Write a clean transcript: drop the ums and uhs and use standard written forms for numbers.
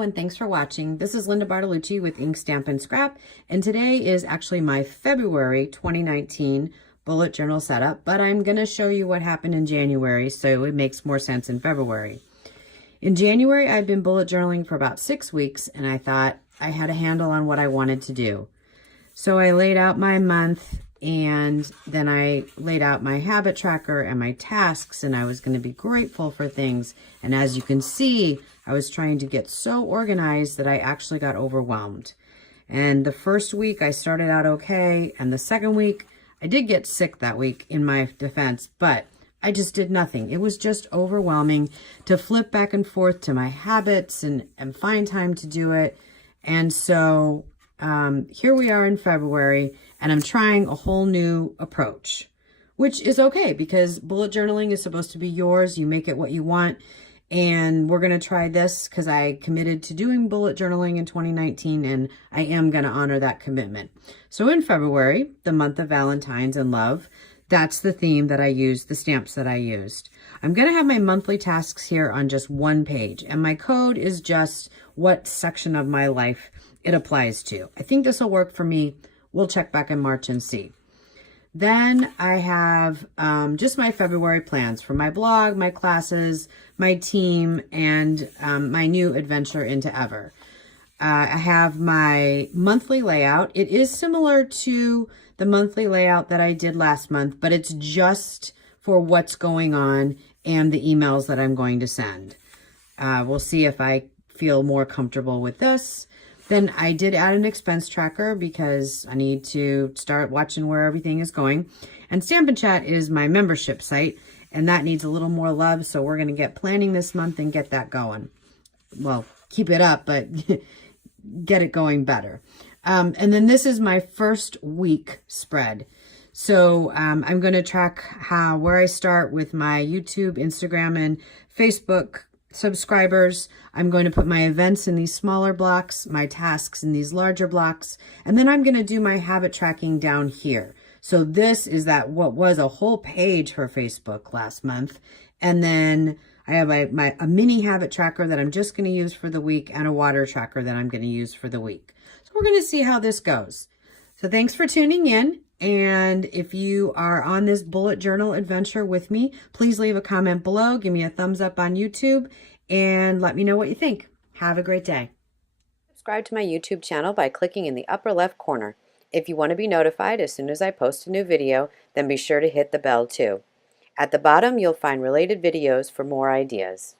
Hello and thanks for watching. This is Linda Bartolucci with Ink Stamp and Scrap, and today is actually my February 2019 bullet journal setup, but I'm going to show you what happened in January so it makes more sense in February. In January, I'd been bullet journaling for about 6 weeks, and I thought I had a handle on what I wanted to do. So I laid out my month, and then I laid out my habit tracker and my tasks, and I was going to be grateful for things. And as you can see, I was trying to get so organized that I actually got overwhelmed. And the first week I started out okay, and the second week I did get sick that week in my defense, but I just did nothing. It was just overwhelming to flip back and forth to my habits and find time to do it. And so here we are in February, and I'm trying a whole new approach, which is okay because bullet journaling is supposed to be yours. You make it what you want. And we're going to try this because I committed to doing bullet journaling in 2019, and I am going to honor that commitment. So in February, the month of Valentine's and love, that's the theme that I used, the stamps that I used. I'm going to have my monthly tasks here on just one page, and my code is just what section of my life it applies to. I think this will work for me. We'll check back in March and see. Then I have just my February plans for my blog, my classes, my team, and my new adventure into Ever. I have my monthly layout. It is similar to the monthly layout that I did last month, but it's just for what's going on and the emails that I'm going to send. We'll see if I feel more comfortable with this. Then I did add an expense tracker because I need to start watching where everything is going. And Stampin' Chat is my membership site, and that needs a little more love, so we're going to get planning this month and get that going. Well, keep it up, but get it going better. And then this is my first week spread. So I'm going to track where I start with my YouTube, Instagram, and Facebook subscribers. I'm going to put my events in these smaller blocks, my tasks in these larger blocks, and then I'm going to do my habit tracking down here. So this is what was a whole page for Facebook last month. And then I have a mini habit tracker that I'm just going to use for the week and a water tracker that I'm going to use for the week. So we're going to see how this goes. So thanks for tuning in. And if you are on this bullet journal adventure with me, please leave a comment below. Give me a thumbs up on YouTube and let me know what you think. Have a great day. Subscribe to my YouTube channel by clicking in the upper left corner. If you want to be notified as soon as I post a new video, then be sure to hit the bell too. At the bottom, you'll find related videos for more ideas.